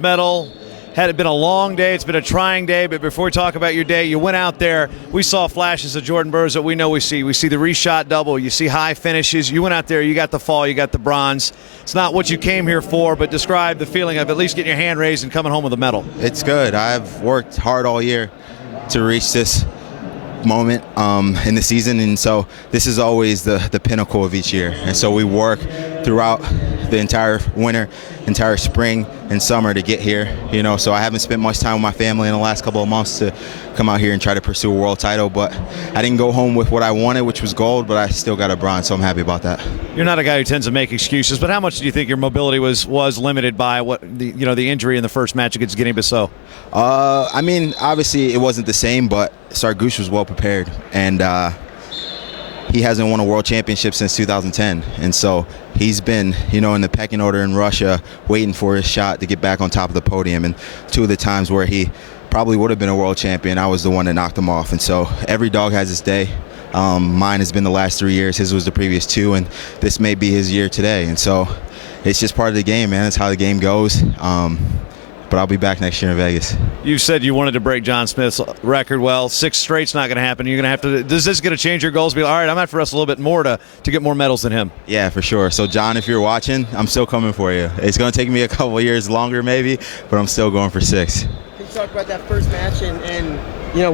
medal. Had it been a long day, it's been a trying day, but before we talk about your day, you went out there, we saw flashes of Jordan Burroughs that we know we see. We see the reshot double, you see high finishes. You went out there, you got the fall, you got the bronze. It's not what you came here for, but describe the feeling of at least getting your hand raised and coming home with a medal. It's good. I've worked hard all year to reach this moment in the season, and so this is always the pinnacle of each year. And so we work throughout the entire winter, entire spring and summer to get here, so I haven't spent much time with my family in the last couple of months to come out here and try to pursue a world title, but I didn't go home with what I wanted, which was gold, but I still got a bronze, so I'm happy about that. You're not a guy who tends to make excuses, but how much do you think your mobility was limited by what the injury in the first match against Guinea-Bissau? I mean, obviously it wasn't the same, but Sargush was well prepared, and he hasn't won a world championship since 2010, and so he's been, in the pecking order in Russia, waiting for his shot to get back on top of the podium. And two of the times where he probably would have been a world champion, I was the one that knocked him off. And so every dog has its day. Mine has been the last 3 years. His was the previous 2, and this may be his year today. And so it's just part of the game, man. It's how the game goes. But I'll be back next year in Vegas. You said you wanted to break John Smith's record. Well, 6 straight's not going to happen. You're going to have to. Is this going to change your goals? Be like, all right, I'm going to have to wrestle a little bit more to get more medals than him. Yeah, for sure. So, John, if you're watching, I'm still coming for you. It's going to take me a couple of years longer, maybe, but I'm still going for 6. Can you talk about that first match and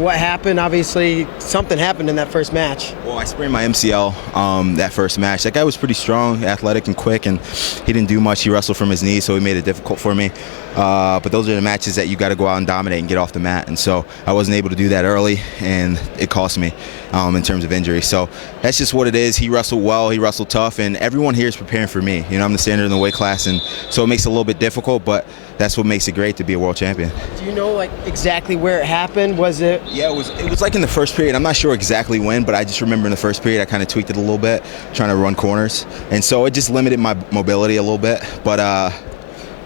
what happened? Obviously, something happened in that first match. Well, I sprained my MCL that first match. That guy was pretty strong, athletic, and quick, and he didn't do much. He wrestled from his knee, so he made it difficult for me. But those are the matches that you got to go out and dominate and get off the mat. And so I wasn't able to do that early, and it cost me in terms of injury. So that's just what it is. He wrestled well, he wrestled tough, and everyone here is preparing for me. I'm the standard in the weight class, and so it makes it a little bit difficult, but that's what makes it great to be a world champion. Do you know exactly where it happened? Was it? Yeah, it was like in the first period. I'm not sure exactly when, but I just remember in the first period I kind of tweaked it a little bit, trying to run corners, and so it just limited my mobility a little bit. But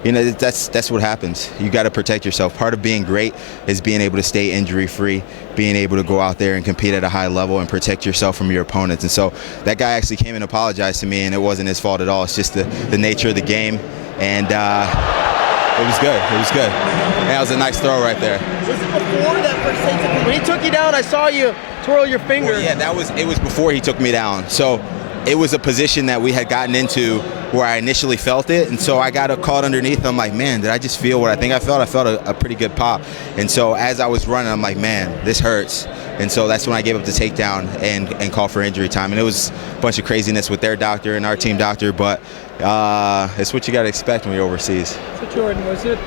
that's what happens. You got to protect yourself. Part of being great is being able to stay injury-free, being able to go out there and compete at a high level and protect yourself from your opponents. And so that guy actually came and apologized to me, and it wasn't his fault at all. It's just the nature of the game, and it was good. It was good. And that was a nice throw right there. Was it before that first take? When he took you down, I saw you twirl your finger. Well, yeah, it was before he took me down. So it was a position that we had gotten into where I initially felt it, and so I got caught underneath. I'm like, man, did I just feel what I think I felt? I felt a pretty good pop. And so as I was running, I'm like, man, this hurts. And so that's when I gave up the takedown and called for injury time. And it was a bunch of craziness with their doctor and our team doctor, but it's what you got to expect when you're overseas. So Jordan, was it